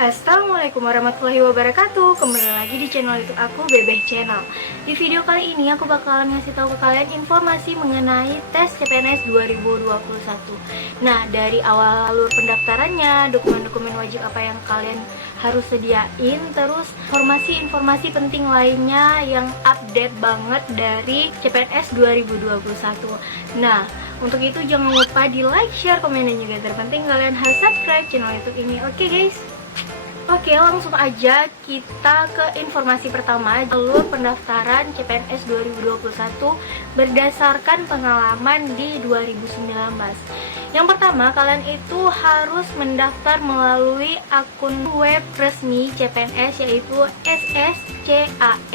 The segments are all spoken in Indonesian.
Assalamualaikum warahmatullahi wabarakatuh. Kembali lagi di channel YouTube aku, Bebeh Channel. Di video kali ini aku bakalan ngasih tahu ke kalian informasi mengenai tes CPNS 2021. Nah, dari awal alur pendaftarannya, dokumen-dokumen wajib apa yang kalian harus sediain, terus informasi-informasi penting lainnya yang update banget dari CPNS 2021. Nah, untuk itu jangan lupa di like, share, komen, dan juga yang terpenting kalian harus subscribe channel YouTube ini. Oke guys. Oke, langsung aja kita ke informasi pertama, jalur pendaftaran CPNS 2021 berdasarkan pengalaman di 2019. Yang pertama, kalian itu harus mendaftar melalui akun web resmi CPNS, yaitu sscan.bkn.go.id.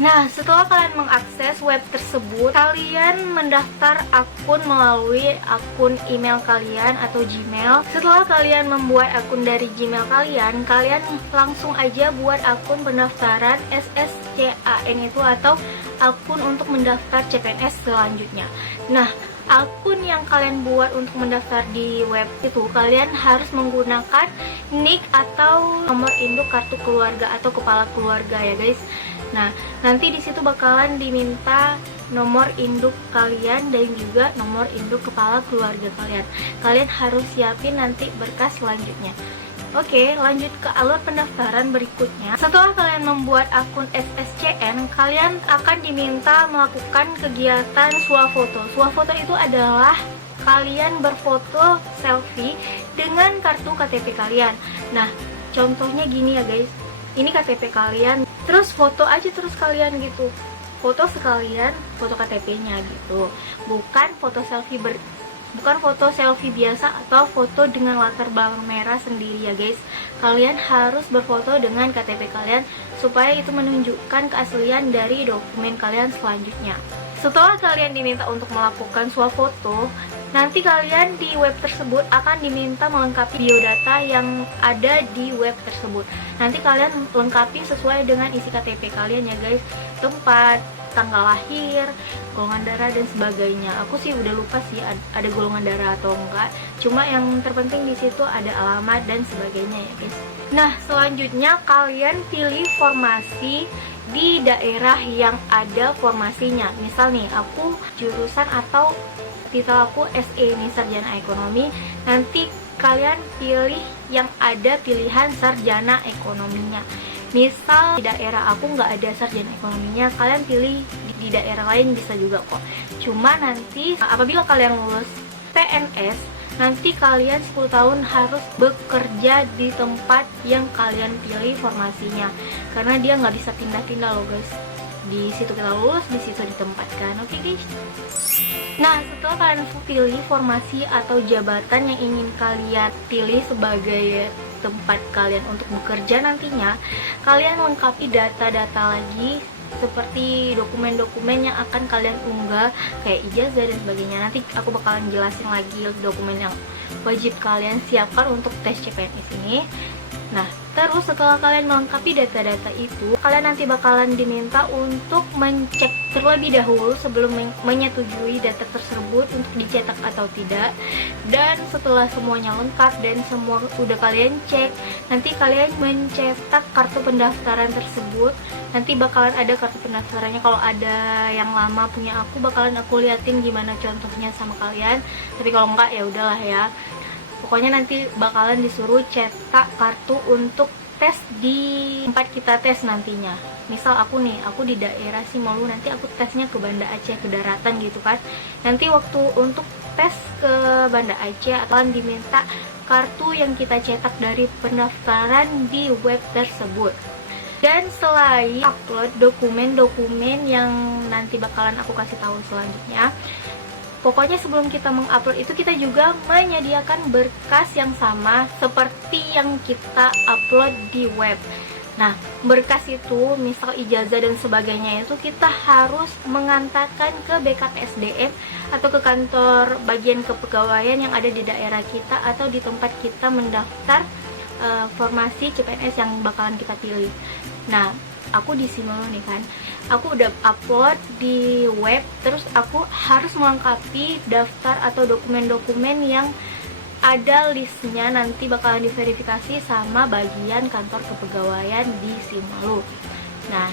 Nah, setelah kalian mengakses web tersebut, kalian mendaftar akun melalui akun email kalian atau Gmail. Setelah kalian membuat akun dari Gmail kalian, kalian langsung aja buat akun pendaftaran sscan itu atau akun untuk mendaftar CPNS selanjutnya. Nah, akun yang kalian buat untuk mendaftar di web itu, kalian harus menggunakan nick atau nomor induk kartu keluarga atau kepala keluarga ya guys. Nah, nanti di situ bakalan diminta nomor induk kalian dan juga nomor induk kepala keluarga kalian. Kalian harus siapin nanti berkas selanjutnya. Oke, lanjut ke alur pendaftaran berikutnya. Setelah kalian membuat akun SSCN, kalian akan diminta melakukan kegiatan swafoto. Swafoto itu adalah kalian berfoto selfie dengan kartu KTP kalian. Nah, contohnya gini ya guys. Ini KTP kalian, terus foto aja terus kalian gitu. Foto sekalian, foto KTP-nya gitu. Bukan foto selfie biasa atau foto dengan latar belakang merah sendiri ya guys. Kalian harus berfoto dengan KTP kalian supaya itu menunjukkan keaslian dari dokumen kalian selanjutnya. Setelah kalian diminta untuk melakukan swafoto, nanti kalian di web tersebut akan diminta melengkapi biodata yang ada di web tersebut. Nanti kalian lengkapi sesuai dengan isi KTP kalian ya guys. Tempat, tanggal lahir, golongan darah, dan sebagainya. Aku sih udah lupa sih ada golongan darah atau enggak. Cuma yang terpenting di situ ada alamat dan sebagainya ya guys. Nah, selanjutnya kalian pilih formasi di daerah yang ada formasinya. Misal nih, aku jurusan atau titel aku SE nih, sarjana ekonomi. Nanti kalian pilih yang ada pilihan sarjana ekonominya. Misal di daerah aku nggak ada sarjana ekonominya, kalian pilih di daerah lain bisa juga kok. Cuma nanti apabila kalian lulus PNS, nanti kalian 10 tahun harus bekerja di tempat yang kalian pilih formasinya, karena dia nggak bisa pindah-pindah loh guys. Di situ kita lulus, di situ ditempatkan. Oke guys. Nah, setelah kalian pilih formasi atau jabatan yang ingin kalian pilih sebagai tempat kalian untuk bekerja nantinya, kalian lengkapi data-data lagi seperti dokumen-dokumen yang akan kalian unggah kayak ijazah dan sebagainya. Nanti aku bakalan jelasin lagi dokumen yang wajib kalian siapkan untuk tes CPNS ini. Nah, terus setelah kalian melengkapi data-data itu, kalian nanti bakalan diminta untuk mencek terlebih dahulu sebelum menyetujui data tersebut untuk dicetak atau tidak. Dan setelah semuanya lengkap dan semua udah kalian cek, nanti kalian mencetak kartu pendaftaran tersebut. Nanti bakalan ada kartu pendaftarannya. Kalau ada yang lama punya aku, bakalan aku liatin gimana contohnya sama kalian. Tapi kalau enggak ya udahlah ya. Pokoknya nanti bakalan disuruh cetak kartu untuk tes di tempat kita tes nantinya. Misal aku nih, aku di daerah Simolu, nanti aku tesnya ke Banda Aceh, ke daratan gitu kan. Nanti waktu untuk tes ke Banda Aceh akan diminta kartu yang kita cetak dari pendaftaran di web tersebut. Dan selain upload dokumen-dokumen yang nanti bakalan aku kasih tahu selanjutnya, pokoknya sebelum kita mengupload itu kita juga menyediakan berkas yang sama seperti yang kita upload di web. Nah, berkas itu misal ijazah dan sebagainya itu kita harus mengantarkan ke BKPSDM atau ke kantor bagian kepegawaian yang ada di daerah kita atau di tempat kita mendaftar formasi CPNS yang bakalan kita pilih. Nah, aku di sini nih kan, aku udah upload di web, terus aku harus melengkapi daftar atau dokumen-dokumen yang ada listnya, nanti bakalan diverifikasi sama bagian kantor kepegawaian di Simalu. Nah,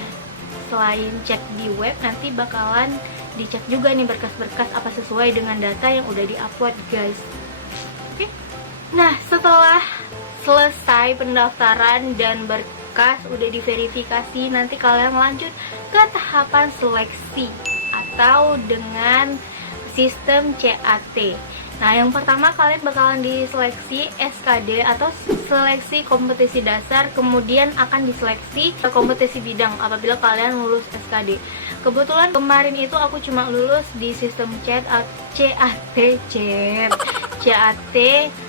selain cek di web, nanti bakalan dicek juga nih berkas-berkas apa sesuai dengan data yang udah diupload, guys. Oke. Nah, setelah selesai pendaftaran dan berkas udah diverifikasi, nanti kalian lanjut ke tahapan seleksi atau dengan sistem CAT. Nah, yang pertama kalian bakalan diseleksi SKD atau seleksi kompetisi dasar, kemudian akan diseleksi kompetisi bidang apabila kalian lulus SKD. Kebetulan kemarin itu aku cuma lulus di sistem CAT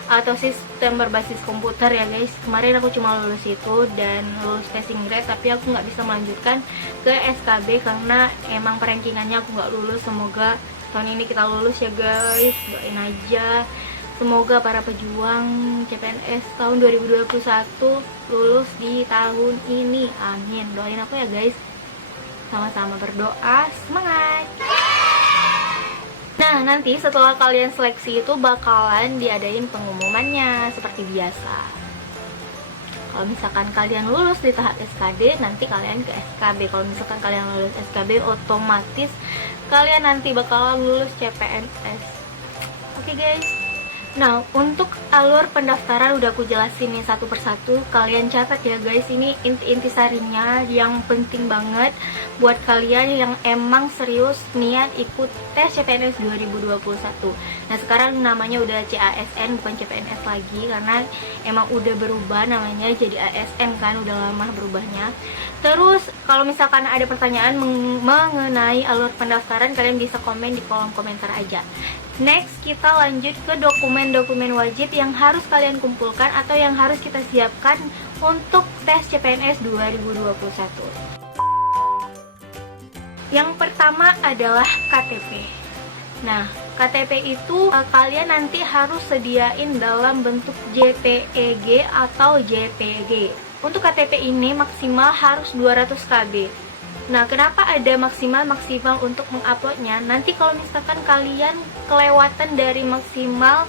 atau sistem berbasis komputer ya guys. Kemarin aku cuma lulus itu dan lulus passing grade, tapi aku nggak bisa melanjutkan ke SKB karena emang perankingannya aku nggak lulus. Semoga tahun ini kita lulus ya guys, doain aja. Semoga para pejuang CPNS tahun 2021 lulus di tahun ini, amin. Doain aku ya guys, sama-sama berdoa, semangat. Nah, nanti setelah kalian seleksi itu bakalan diadain pengumumannya seperti biasa. Kalau misalkan kalian lulus di tahap SKD, nanti kalian ke SKB. Kalau misalkan kalian lulus SKB, otomatis kalian nanti bakalan lulus CPNS. Oke guys. Nah, untuk alur pendaftaran udah aku jelasin nih satu persatu. Kalian catat ya guys, ini inti-inti sarinya yang penting banget buat kalian yang emang serius niat ikut tes CPNS 2021. Nah, sekarang namanya udah CASN bukan CPNS lagi karena emang udah berubah namanya jadi ASN kan, udah lama berubahnya. Terus kalau misalkan ada pertanyaan mengenai alur pendaftaran, kalian bisa komen di kolom komentar aja. Next, kita lanjut ke dokumen-dokumen wajib yang harus kalian kumpulkan atau yang harus kita siapkan untuk tes CPNS 2021. Yang pertama adalah KTP. Nah, KTP itu kalian nanti harus sediain dalam bentuk JPEG atau JPG. Untuk KTP ini maksimal harus 200 KB. Nah, kenapa ada maksimal untuk menguploadnya? Nanti kalau misalkan kalian kelewatan dari maksimal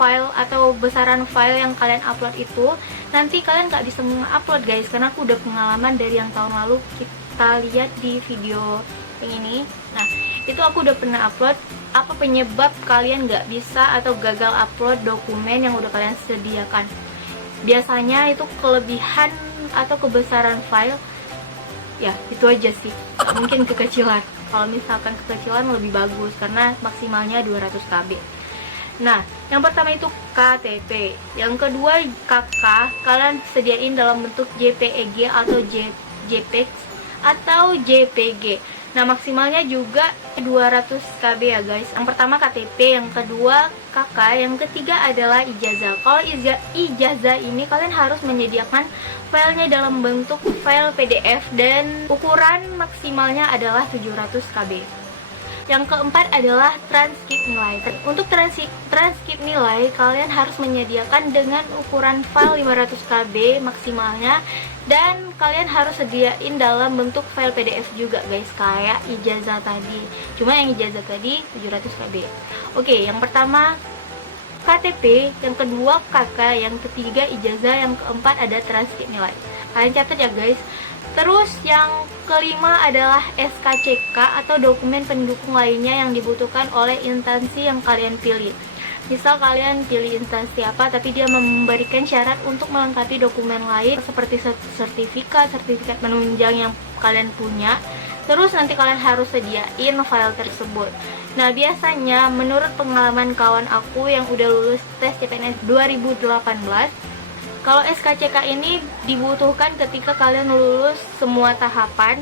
file atau besaran file yang kalian upload itu, nanti kalian nggak bisa mengupload guys, karena aku udah pengalaman dari yang tahun lalu kita lihat di video yang ini. Nah, itu aku udah pernah upload. Apa penyebab kalian nggak bisa atau gagal upload dokumen yang udah kalian sediakan? Biasanya itu kelebihan atau kebesaran file. Ya, itu aja sih. Nggak mungkin kekecilan. Kalau misalkan kekecilan lebih bagus karena maksimalnya 200 KB. Nah, yang pertama itu KTP. Yang kedua KK, kalian sediain dalam bentuk JPEG atau JPEG atau JPG. Nah, maksimalnya juga 200 KB ya guys. Yang pertama KTP, yang kedua KK, yang ketiga adalah ijazah. Kalau ijazah ini kalian harus menyediakan filenya dalam bentuk file PDF dan ukuran maksimalnya adalah 700 KB. Yang keempat adalah transkrip nilai. Untuk transkrip nilai, kalian harus menyediakan dengan ukuran file 500 KB maksimalnya, dan kalian harus sediain dalam bentuk file PDF juga guys, kayak ijazah tadi. Cuma yang ijazah tadi 700 KB. Oke, yang pertama KTP, yang kedua KK, yang ketiga ijazah, yang keempat ada transkrip nilai. Kalian catat ya guys. Terus yang kelima adalah SKCK atau dokumen pendukung lainnya yang dibutuhkan oleh instansi yang kalian pilih. Misal kalian pilih instansi apa, tapi dia memberikan syarat untuk melengkapi dokumen lain seperti sertifikat penunjang yang kalian punya. Terus nanti kalian harus sediain file tersebut. Nah, biasanya menurut pengalaman kawan aku yang udah lulus tes CPNS 2018, kalau SKCK ini dibutuhkan ketika kalian lulus semua tahapan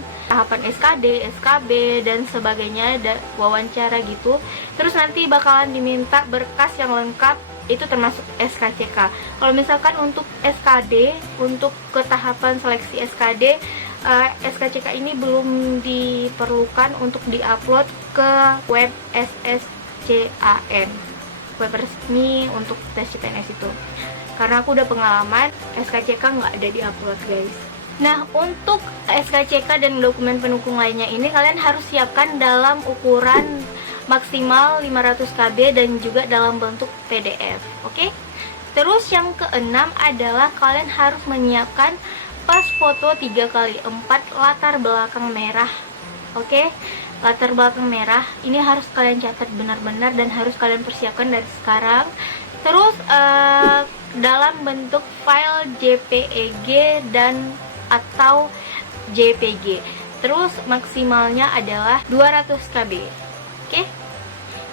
SKD, SKB, dan sebagainya, wawancara gitu. Terus nanti bakalan diminta berkas yang lengkap, itu termasuk SKCK. Kalau misalkan untuk SKD, untuk ke tahapan seleksi SKD, SKCK ini belum diperlukan untuk diupload ke web SSCAN, web resmi untuk tes CPNS itu. Karena aku udah pengalaman, SKCK nggak ada di-upload guys. Nah, untuk SKCK dan dokumen pendukung lainnya ini kalian harus siapkan dalam ukuran maksimal 500 KB dan juga dalam bentuk PDF. Oke. Terus yang keenam adalah kalian harus menyiapkan pas foto 3x4 latar belakang merah. Oke. Latar belakang merah ini harus kalian catat benar-benar dan harus kalian persiapkan dari sekarang. Terus dalam bentuk file JPEG dan atau JPG. Terus maksimalnya adalah 200 KB. Oke.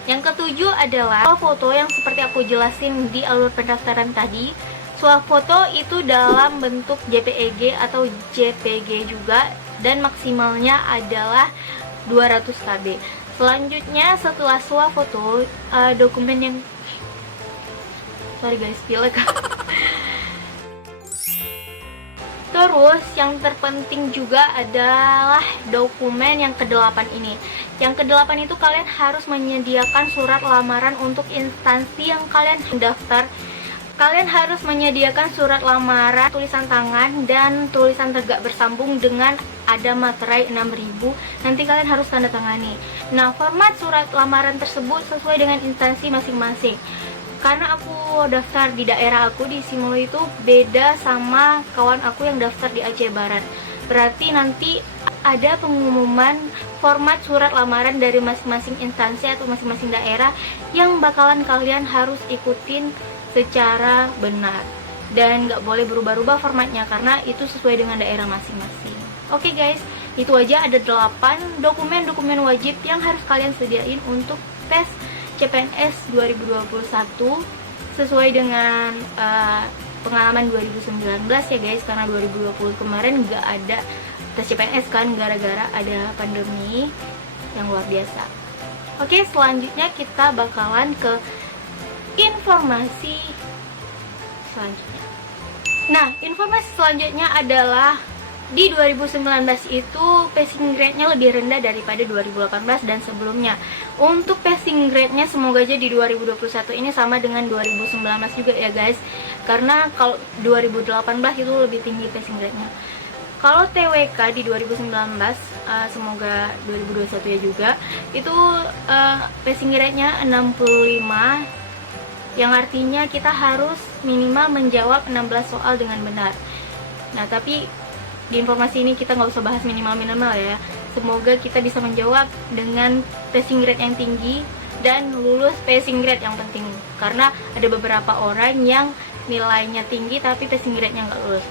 Yang ketujuh adalah foto yang seperti aku jelasin di alur pendaftaran tadi. Foto itu dalam bentuk JPEG atau JPG juga dan maksimalnya adalah 200 KB. Selanjutnya setelah foto, dokumen yang sorry guys, pilek. Terus yang terpenting juga adalah dokumen yang ke-8 ini. Yang ke-8 itu kalian harus menyediakan surat lamaran untuk instansi yang kalian daftar. Kalian harus menyediakan surat lamaran, tulisan tangan, dan tulisan tegak bersambung dengan ada materai 6000. Nanti kalian harus tanda tangani. Nah, format surat lamaran tersebut sesuai dengan instansi masing-masing. Karena aku daftar di daerah aku di Simolo itu beda sama kawan aku yang daftar di Aceh Barat. Berarti nanti ada pengumuman format surat lamaran dari masing-masing instansi atau masing-masing daerah yang bakalan kalian harus ikutin secara benar. Dan nggak boleh berubah-ubah formatnya karena itu sesuai dengan daerah masing-masing. Oke guys, itu aja ada 8 dokumen-dokumen wajib yang harus kalian sediain untuk tes CPNS 2021 sesuai dengan pengalaman 2019 ya guys, karena 2020 kemarin nggak ada tes CPNS kan gara-gara ada pandemi yang luar biasa. Oke, selanjutnya kita bakalan ke informasi selanjutnya. Nah, informasi selanjutnya adalah di 2019 itu passing grade-nya lebih rendah daripada 2018 dan sebelumnya. Untuk passing grade-nya semoga aja di 2021 ini sama dengan 2019 juga ya guys. Karena kalau 2018 itu lebih tinggi passing grade-nya. Kalau TWK di 2019 semoga 2021 ya juga, itu passing grade-nya 65, yang artinya kita harus minimal menjawab 16 soal dengan benar. Nah, tapi di informasi ini kita nggak usah bahas minimal-minimal ya. Semoga kita bisa menjawab dengan passing grade yang tinggi dan lulus passing grade yang penting. Karena ada beberapa orang yang nilainya tinggi tapi passing grade-nya nggak lulus.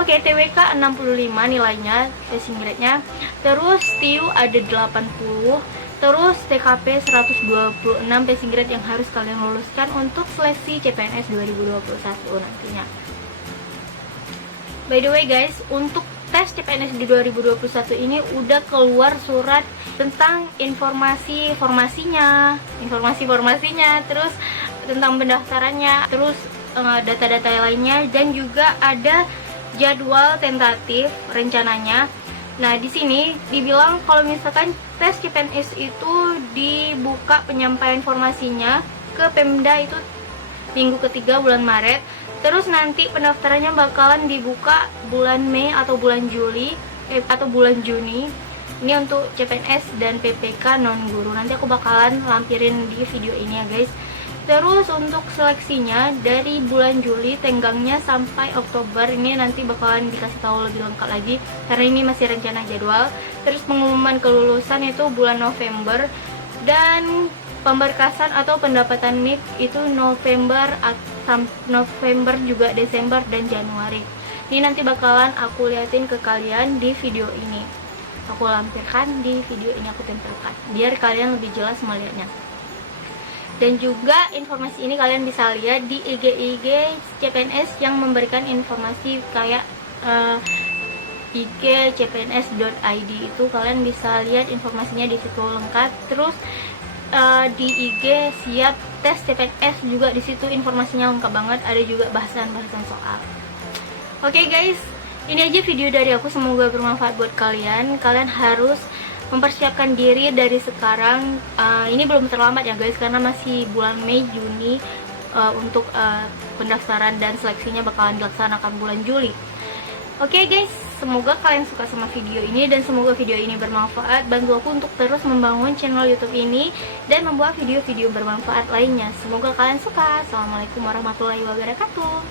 Oke, TWK 65 nilainya, passing grade-nya. Terus TIU ada 80. Terus TKP 126 passing grade yang harus kalian luluskan untuk seleksi CPNS 2021 nantinya. By the way guys, untuk tes CPNS di 2021 ini udah keluar surat tentang informasi-formasinya, terus tentang pendaftarannya, terus data-data lainnya, dan juga ada jadwal tentatif rencananya. Nah, di sini dibilang kalau misalkan tes CPNS itu dibuka penyampaian informasinya ke Pemda itu minggu ketiga bulan Maret. Terus nanti pendaftarannya bakalan dibuka bulan Mei atau bulan Juli atau bulan Juni. Ini untuk CPNS dan PPK non guru. Nanti aku bakalan lampirin di video ini ya guys. Terus untuk seleksinya dari bulan Juli tenggangnya sampai Oktober, ini nanti bakalan dikasih tahu lebih lengkap lagi karena ini masih rencana jadwal. Terus pengumuman kelulusan itu bulan November dan pemberkasan atau pendapatan NIP itu November juga Desember dan Januari. Ini nanti bakalan aku liatin ke kalian di video ini. Aku lampirkan di video ini, aku tempelkan biar kalian lebih jelas melihatnya. Dan juga informasi ini kalian bisa lihat di IG CPNS yang memberikan informasi kayak IG cpns.id itu kalian bisa lihat informasinya di situ lengkap. Terus di IG siap tes CPNS juga di situ informasinya lengkap banget, ada juga bahasan-bahasan soal. Oke guys, ini aja video dari aku, semoga bermanfaat buat kalian. Kalian harus mempersiapkan diri dari sekarang. Ini belum terlambat ya guys, karena masih bulan Mei Juni untuk pendaftaran dan seleksinya bakalan dilaksanakan bulan Juli. Oke guys, semoga kalian suka sama video ini dan semoga video ini bermanfaat. Bantu aku untuk terus membangun channel YouTube ini dan membuat video-video bermanfaat lainnya. Semoga kalian suka. Assalamualaikum warahmatullahi wabarakatuh.